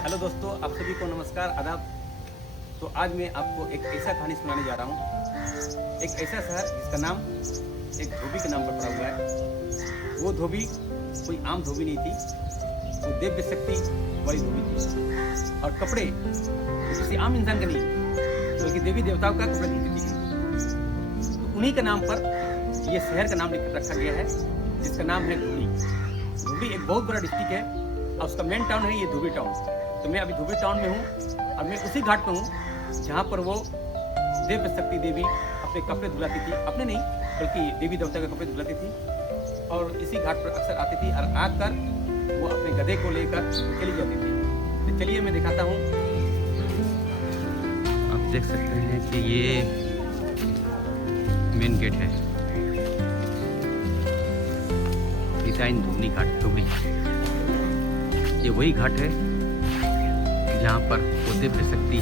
Hello दोस्तों, आप सभी को नमस्कार, आदाब। तो आज मैं आपको एक ऐसा कहानी सुनाने जा रहा हूँ। एक ऐसा शहर जिसका नाम एक धोबी के नाम पर पड़ा हुआ है। वो धोबी कोई आम धोबी नहीं थी, वो दिव्य शक्ति वाली धोबी थी। और कपड़े वो किसी आम इंसान का नहीं बल्कि देवी देवताओं का कपड़े धोती थी। तो उन्हीं के नाम पर यह शहर का नाम रखा गया है, जिसका नाम है धोबी। धोबी एक बहुत बड़ा डिस्ट्रिक्ट है और उसका मेन टाउन है ये धोबी टाउन। तो मैं अभी धोबी टाउन में हूँ और मैं उसी घाट पर हूँ जहाँ पर वो देव शक्ति देवी अपने कपड़े धुलाती थी। अपने नहीं बल्कि देवी देवता के कपड़े धुलाती थी और इसी घाट पर अक्सर आती थी और आकर वो अपने गधे को लेकर चली जाती थी। तो चलिए मैं दिखाता हूँ। आप देख सकते हैं कि ये मेन गेट है, निताइन धुबनी घाट धुबरी। ये वही घाट है जहाँ पर वो दिव्य शक्ति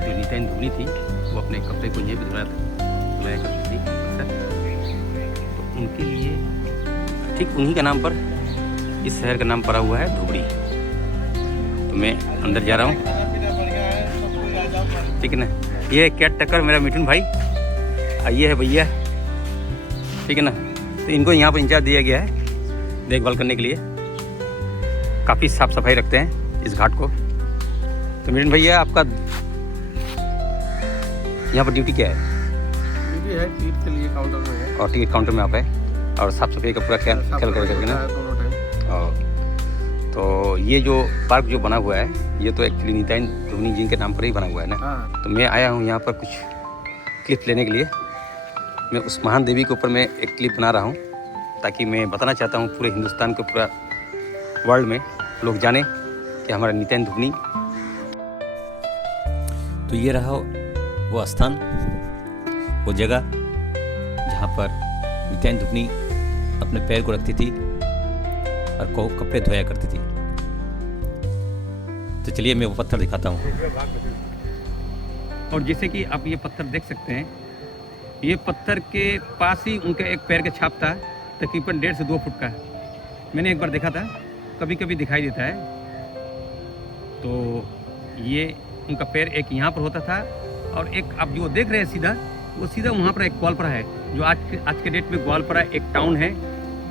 जो निताइन धुबनी थी वो अपने कपड़े को ये भी धुलाया करती थी। तो उनके लिए ठीक उन्हीं के नाम पर इस शहर का नाम पड़ा हुआ है धुबरी। तो मैं अंदर जा रहा हूँ, ठीक है ना। ये है कैट टक्कर मेरा मिठुन भाई, ये है भैया, ठीक है ना। तो इनको यहाँ पर इंचार्ज दिया गया है देखभाल करने के लिए। काफ़ी साफ सफाई रखते हैं इस घाट को। तो मिठुन भैया, आपका यहाँ पर ड्यूटी क्या है? ड्यूटी है टिकट के लिए काउंटर में है। और टिकट काउंटर में आप है और साफ सफाई का पूरा ख्याल करके ना दोनों टाइम। और तो ये जो पार्क जो बना हुआ है ये तो एक्चुअली निताइन धुबनी जी के नाम पर ही बना हुआ है ना। हाँ। तो मैं आया हूँ यहाँ पर कुछ क्लिप लेने के लिए। मैं उस महान देवी के ऊपर मैं एक क्लिप बना रहा हूँ ताकि मैं बताना चाहता हूँ पूरे हिंदुस्तान के पूरा वर्ल्ड में लोग जाने कि हमारा निताइन धुबनी। तो ये रहा वो स्थान, वो जगह जहाँ पर निताइन धुबनी अपने पैर को रखती थी और कपड़े धोया करती थी। तो चलिए मैं वो पत्थर दिखाता हूँ। और जैसे कि आप ये पत्थर देख सकते हैं, ये पत्थर के पास ही उनका एक पैर का छाप था, तकरीबन 1.5 से 2 फुट का। मैंने एक बार देखा था, कभी कभी दिखाई देता है। तो ये उनका पैर एक यहाँ पर होता था और एक आप जो देख रहे हैं सीधा, वो सीधा वहाँ पर एक ग्वालपरा है, जो आज के डेट में ग्वालपरा एक टाउन है,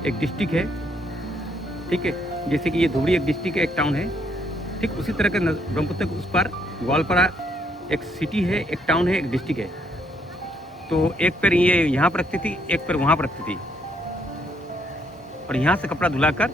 एक डिस्ट्रिक्ट है, ठीक है। जैसे कि ये धुबरी एक डिस्ट्रिक्ट है, एक टाउन है, ठीक उसी तरह का ब्रह्मपुत्र के उस पर ग्वालपरा एक सिटी है, एक टाउन है, एक डिस्ट्रिक्ट है। तो एक पैर ये यहाँ पर रखती थी, एक पैर वहाँ पर रखती थी और यहाँ से कपड़ा धुलाकर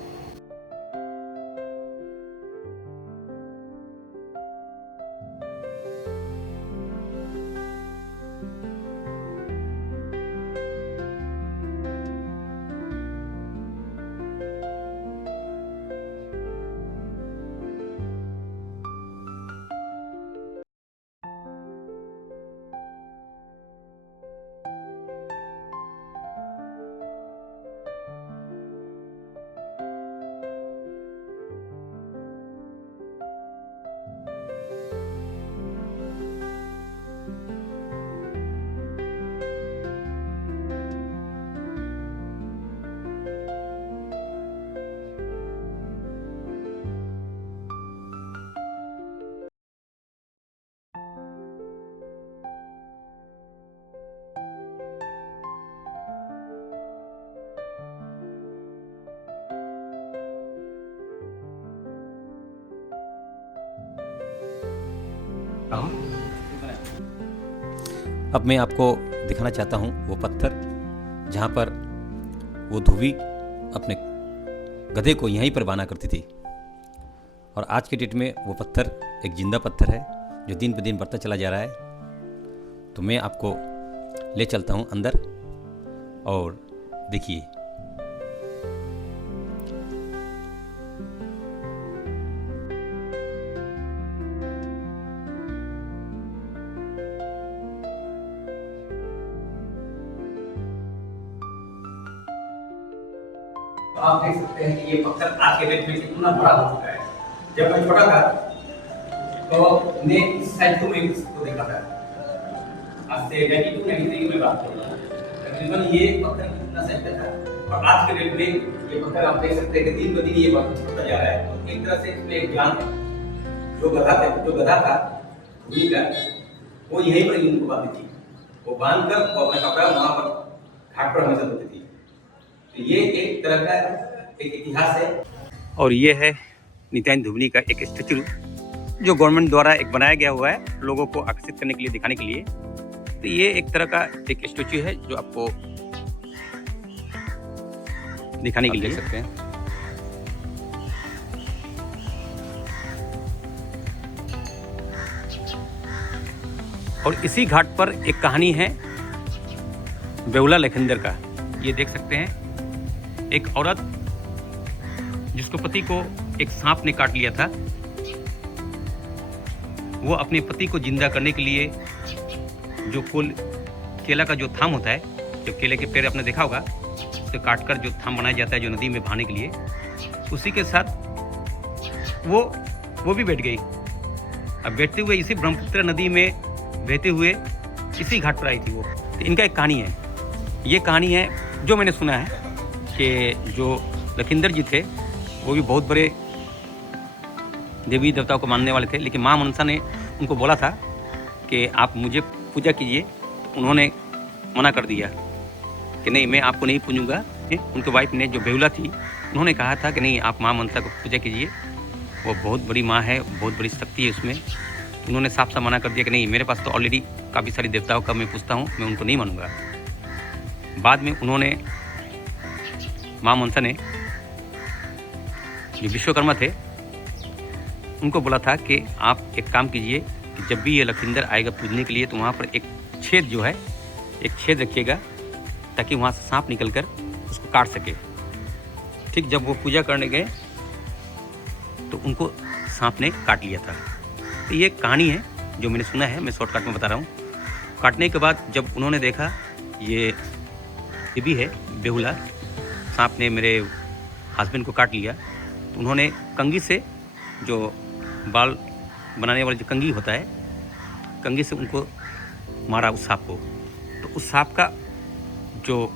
अब मैं आपको दिखाना चाहता हूँ वो पत्थर जहाँ पर वो धोबी अपने गधे को यहीं पर बांधा करती थी। और आज के डेट में वो पत्थर एक जिंदा पत्थर है जो दिन पर दिन बढ़ता चला जा रहा है। तो मैं आपको ले चलता हूँ अंदर और देखिए। तो आप देख सकते हैं कि ये पत्थर आज के डेट में कितना बड़ा हो चुका है। जब मैं छोटा था तो मैं इस साइड को मैं इसको देखा था। आज से 92 93 में बात कर रहा हूँ। तकरीबन ये पत्थर कितना सेंटर था और आज के डेट में ये पत्थर आप देख सकते हैं कि दिन ब दिन ये बढ़ता जा रहा है। तो एक तरह से इसमें एक ज्ञान है। जो गधा था भूमि का, वो यहीं पर उनको बांधी थी, वो बांध कर वो अपना कपड़ा वहां पर घाट पर हमेशा धोती थी। तो ये एक तरह का एक इतिहास है। और ये है नित्यानंद धुबनी का एक स्टैचू जो गवर्नमेंट द्वारा एक बनाया गया हुआ है लोगों को आकर्षित करने के लिए, दिखाने के लिए। तो ये एक तरह का एक स्टैचू है जो आपको दिखाने के लिए देख सकते हैं। और इसी घाट पर एक कहानी है बेहुला लखिंदर का। ये देख सकते हैं, एक औरत जिसको पति को एक सांप ने काट लिया था, वो अपने पति को जिंदा करने के लिए जो केला का जो थाम होता है, जो केले के पेड़ आपने देखा होगा, उसको काटकर जो थाम बनाया जाता है जो नदी में बहाने के लिए, उसी के साथ वो भी बैठ गई। अब बैठते हुए इसी ब्रह्मपुत्र नदी में बहते हुए इसी घाट पर आई थी वो। तो इनका एक कहानी है। ये कहानी है जो मैंने सुना है कि जो लखिंदर जी थे वो भी बहुत बड़े देवी देवताओं को मानने वाले थे, लेकिन माँ मनसा ने उनको बोला था कि आप मुझे पूजा कीजिए। तो उन्होंने मना कर दिया कि नहीं, मैं आपको नहीं पूजूंगा। उनके वाइफ ने, जो बेहुला थी, उन्होंने कहा था कि नहीं, आप माँ मनसा को पूजा कीजिए, वो बहुत बड़ी माँ है, बहुत बड़ी शक्ति है उसमें। उन्होंने साफ साफ मना कर दिया कि नहीं, मेरे पास तो ऑलरेडी काफ़ी सारी देवताओं का मैं पूछता हूँ, मैं उनको नहीं मानूंगा। बाद में उन्होंने, माँ मनसा ने, जो विश्वकर्मा थे, उनको बोला था कि आप एक काम कीजिए कि जब भी ये लखिंदर आएगा पूजने के लिए तो वहाँ पर एक छेद जो है, एक छेद रखिएगा ताकि वहाँ से सांप निकल कर उसको काट सके। ठीक जब वो पूजा करने गए तो उनको सांप ने काट लिया था। तो ये कहानी है जो मैंने सुना है, मैं शॉर्टकट में बता रहा हूँ। काटने के बाद जब उन्होंने देखा ये भी है बेहुला, सांप ने मेरे हस्बैंड को काट लिया, तो उन्होंने कंघी से, जो बाल बनाने वाला जो कंघी होता है, कंघी से उनको मारा उस सांप को। तो उस सांप का जो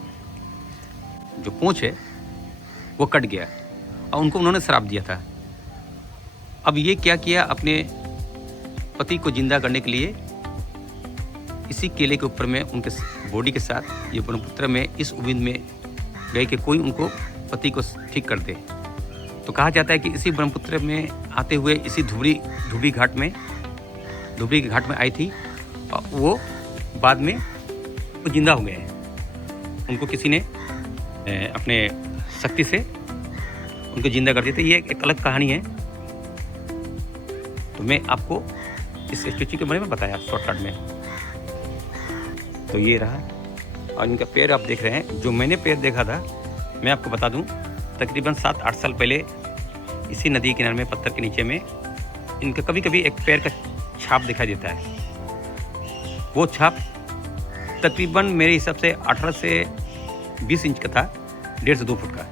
पूंछ है वो कट गया और उनको उन्होंने श्राप दिया था। अब ये क्या किया, अपने पति को जिंदा करने के लिए इसी केले के ऊपर में उनके बॉडी के साथ ये ब्रह्मपुत्र में इस उम्मीद में गए कि कोई उनको पति को ठीक कर दे। तो कहा जाता है कि इसी ब्रह्मपुत्र में आते हुए इसी धुबरी घाट के घाट में आई थी और वो बाद में वो जिंदा हो गए हैं। उनको किसी ने अपने शक्ति से उनको जिंदा कर दिया था। ये एक अलग कहानी है। तो मैं आपको इस स्टैचू के बारे में बताया शॉर्टकट में। तो ये रहा, और इनका पैर आप देख रहे हैं। जो मैंने पैर देखा था, मैं आपको बता दूं, तकरीबन 7-8 साल पहले इसी नदी किनारे में पत्थर के नीचे में इनका कभी कभी एक पैर का छाप दिखाई देता है। वो छाप तकरीबन मेरे हिसाब से 18 से 20 इंच का था, 1.5 से 2 फुट का।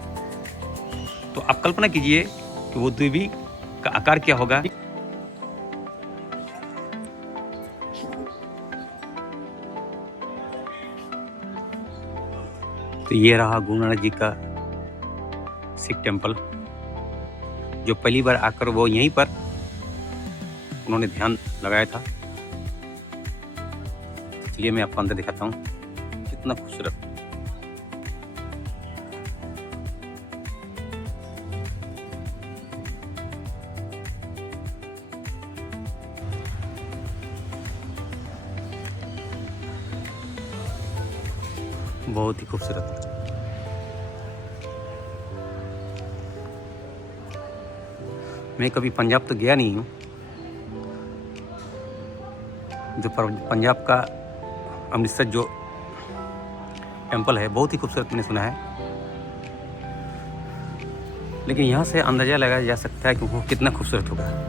तो आप कल्पना कीजिए कि वो देवी का आकार क्या होगा। तो ये रहा गुरु नानक जी का सिख टेम्पल, जो पहली बार आकर वो यहीं पर उन्होंने ध्यान लगाया था। चलिए मैं आपको अंदर दिखाता हूँ, कितना खूबसूरत। बहुत ही खूबसूरत। मैं कभी पंजाब तो गया नहीं हूँ। जो पंजाब का अमृतसर जो टेम्पल है बहुत ही खूबसूरत मैंने सुना है, लेकिन यहाँ से अंदाज़ा लगाया जा सकता है कि वो कितना खूबसूरत होगा।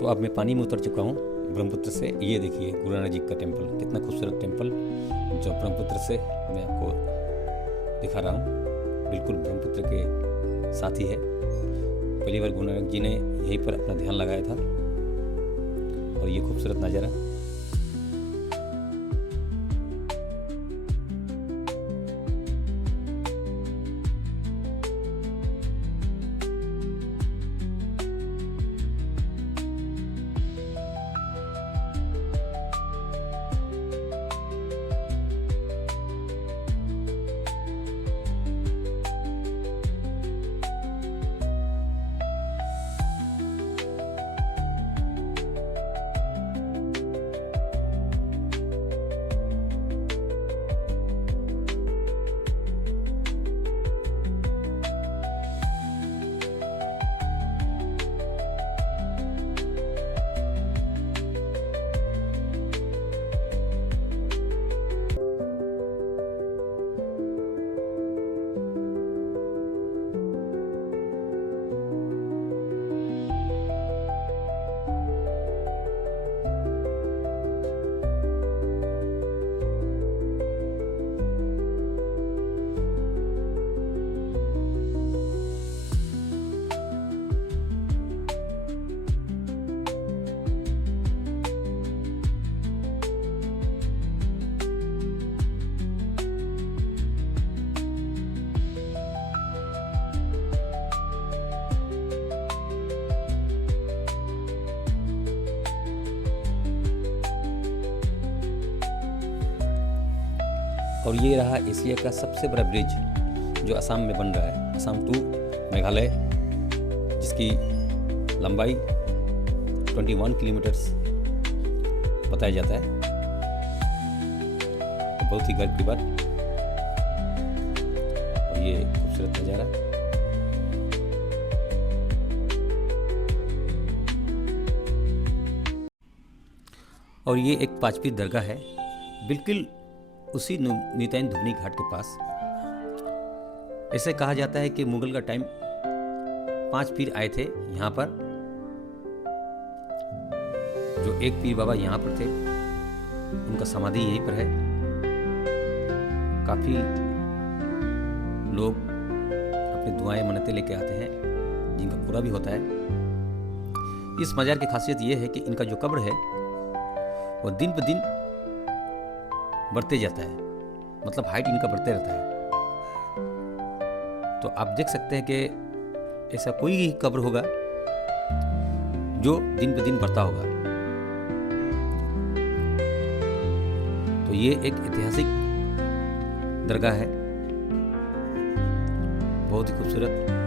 तो अब मैं पानी में उतर चुका हूँ ब्रह्मपुत्र से। ये देखिए गुरु नानक जी का टेम्पल, कितना खूबसूरत टेम्पल जो ब्रह्मपुत्र से मैं आपको दिखा रहा हूँ, बिल्कुल ब्रह्मपुत्र के साथ ही है। पहली बार गुरु नानक जी ने यहीं पर अपना ध्यान लगाया था और ये खूबसूरत नज़ारा। और ये रहा एशिया का सबसे बड़ा ब्रिज जो असम में बन रहा है, असम टू मेघालय, जिसकी लंबाई 21 किलोमीटर्स बताया जाता है। तो बहुत ही गर्व की बात। और ये खूबसूरत नज़ारा। और ये एक पाँचपीर दरगाह है, बिल्कुल उसी नीताइन धुबनी घाट के पास। ऐसे कहा जाता है कि मुगल का टाइम 5 पीर आए थे यहाँ पर, जो एक पीर बाबा यहाँ पर थे, उनका समाधि यहीं पर है। काफ़ी लोग अपनी दुआएं मन्नतें लेके आते हैं, जिनका पूरा भी होता है। इस मज़ार की खासियत यह है कि इनका जो कब्र है वो दिन ब दिन बढ़ते जाता है, मतलब हाइट इनका बढ़ते रहता है। तो आप देख सकते हैं कि ऐसा कोई ही कब्र होगा जो दिन पे दिन बढ़ता होगा। तो ये एक ऐतिहासिक दरगाह है, बहुत ही खूबसूरत।